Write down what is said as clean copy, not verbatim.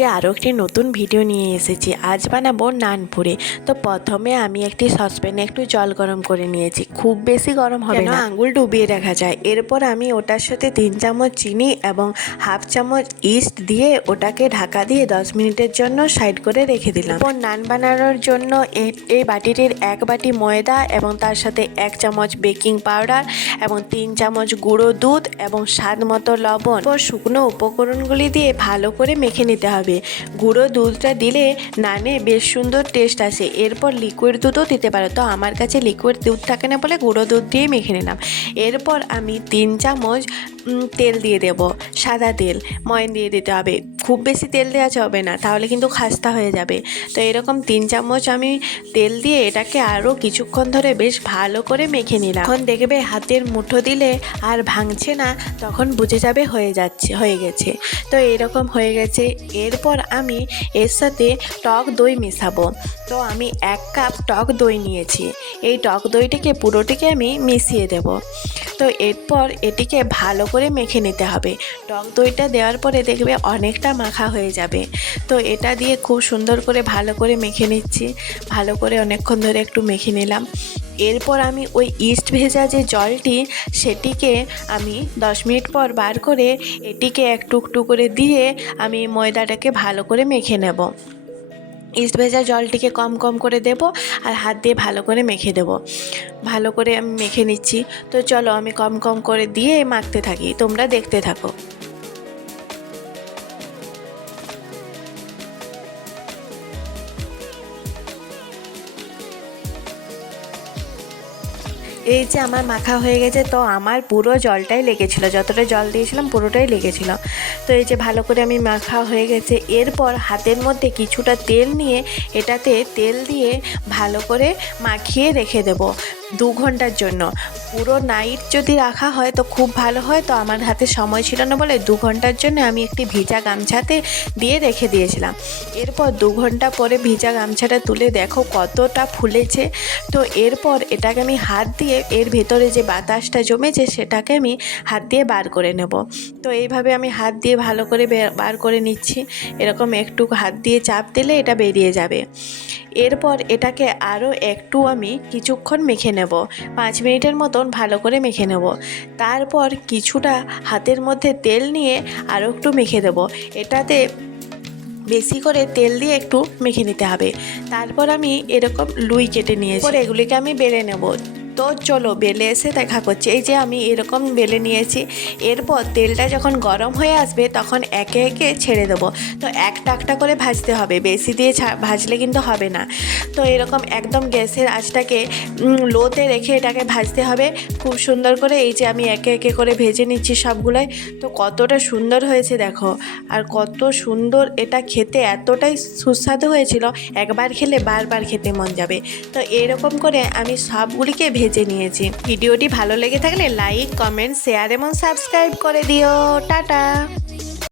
আজকে আরও একটি নতুন ভিডিও নিয়ে এসেছি। আজ বানাবো নানপুরি। তো প্রথমে আমি একটি সসপ্যানে একটু জল গরম করে নিয়েছি, খুব বেশি গরম হবে না, আঙুল ডুবিয়ে রাখা যায়। এরপর আমি ওটার সাথে 3 চামচ চিনি এবং হাফ চামচ ইস্ট দিয়ে ওটাকে ঢাকা দিয়ে 10 মিনিটের জন্য সাইড করে রেখে দিলাম। এরপর নান বানানোর জন্য এই বাটিটির 1 বাটি ময়দা এবং তার সাথে 1 চামচ বেকিং পাউডার এবং 3 চামচ গুঁড়ো দুধ এবং স্বাদ মতো লবণ ও শুকনো উপকরণগুলি দিয়ে ভালো করে মেখে নিতে হবে। গুঁড়ো দুধটা দিলে নানে বেশ সুন্দর টেস্ট আসে। এরপর লিকুইড দুধও দিতে পারো, তো আমার কাছে লিকুইড দুধ থাকে না বলে গুঁড়ো দুধ দিয়ে মেখে নিলাম। এরপর আমি 3 চামচ তেল দিয়ে দেব, সাদা তেল ময়ন দিয়ে দিতে হবে। খুব বেশি তেল দেওয়া যাবে না, তাহলে কিন্তু খাস্তা হয়ে যাবে। তো এরকম 3 চামচ আমি তেল দিয়ে এটাকে আরও কিছুক্ষণ ধরে বেশ ভালো করে মেখে নিলাম। এখন দেখবে হাতের মুঠো দিলে আর ভাঙছে না, তখন বুঝে যাবে হয়ে গেছে। তো এরকম হয়ে গেছে। এরপর আমি এর সাথে টক দই মেশাবো। তো আমি 1 কাপ টক দই নিয়েছি। এই টক দইটিকে পুরোটিকে আমি মিশিয়ে দেব। তো এরপর এটিকে ভালো করে মেখে নিতে হবে। টক দইটা দেওয়ার পরে দেখবে অনেকটা মাখা হয়ে যাবে। তো এটা দিয়ে খুব সুন্দর করে ভালো করে মেখে নিচ্ছি। ভালো করে অনেকক্ষণ ধরে একটু মেখে নিলাম। এরপর আমি ওই ইস্ট ভেজা যে জলটি, সেটিকে আমি 10 মিনিট পর বার করে এটিকে একটু একটু করে দিয়ে আমি ময়দাটাকে ভালো করে মেখে নেব। ইস্ট ভেজা জলটিকে কম কম করে দেব আর হাত দিয়ে ভালো করে মেখে দেব। ভালো করে আমি মেখে নিচ্ছি। তো চলো আমি কম কম করে দিয়ে মাখতে থাকি, তোমরা দেখতে থাকো। এই যে আমার মাখা হয়ে গেছে। তো আমার পুরো জলটাই লেগেছিলো, যতটা জল দিয়েছিলাম পুরোটাই লেগেছিলো। তো এই যে ভালো করে আমি মাখা হয়ে গেছে। এরপর হাতের মধ্যে কিছুটা তেল নিয়ে এটাতে তেল দিয়ে ভালো করে মাখিয়ে রেখে দেব 2 ঘন্টার জন্য। পুরো নাইট যদি রাখা হয় তো খুব ভালো হয়। তো আমার হাতে সময় ছিল না বলে 2 ঘন্টার জন্য আমি একটি ভিজা গামছাতে দিয়ে রেখে দিয়েছিলাম। এরপর 2 ঘন্টা পরে ভিজা গামছাটা তুলে দেখো কতটা ফুলেছে। তো এরপর এটাকে আমি হাত দিয়ে এর ভেতরে যে বাতাসটা জমেছে সেটাকে আমি হাত দিয়ে বার করে নেব। তো এইভাবে আমি হাত দিয়ে ভালো করে বার করে নিচ্ছি। এরকম একটু হাত দিয়ে চাপ দিলে এটা বেরিয়ে যাবে। এরপর এটাকে আরও একটু আমি কিছুক্ষণ মেখে নেব, 5 মিনিটের মতন ভালো করে মেখে নেব। তারপর কিছুটা হাতের মধ্যে তেল নিয়ে আরও একটু মেখে দেব। এটাতে বেশি করে তেল দিয়ে একটু মেখে নিতে হবে। তারপর আমি এরকম লুই কেটে নিয়েছি, পরে এগুলিকে আমি বেলে নেব। তো চলো বেলে এসে দেখা করছি। এই যে আমি এরকম বেলে নিয়েছি। এরপর তেলটা যখন গরম হয়ে আসবে তখন একে একে ছেড়ে দেবো। তো একটা একটা করে ভাজতে হবে, বেশি দিয়ে ভাজলে কিন্তু হবে না। তো এরকম একদম গ্যাসের আঁচটাকে লোতে রেখে এটাকে ভাজতে হবে খুব সুন্দর করে। এই যে আমি একে একে করে ভেজে নিচ্ছি সবগুলোই। তো কতটা সুন্দর হয়েছে দেখো, আর কত সুন্দর এটা খেতে, এতটাই সুস্বাদু হয়েছিল, একবার খেলে বারবার খেতে মন যাবে। তো এরকম করে আমি সবগুলিকে ভেজে নিয়েছি। ভিডিওটি ভালো লেগে থাকলে লাইক, কমেন্ট, শেয়ার এবং সাবস্ক্রাইব করে দিও। টাটা।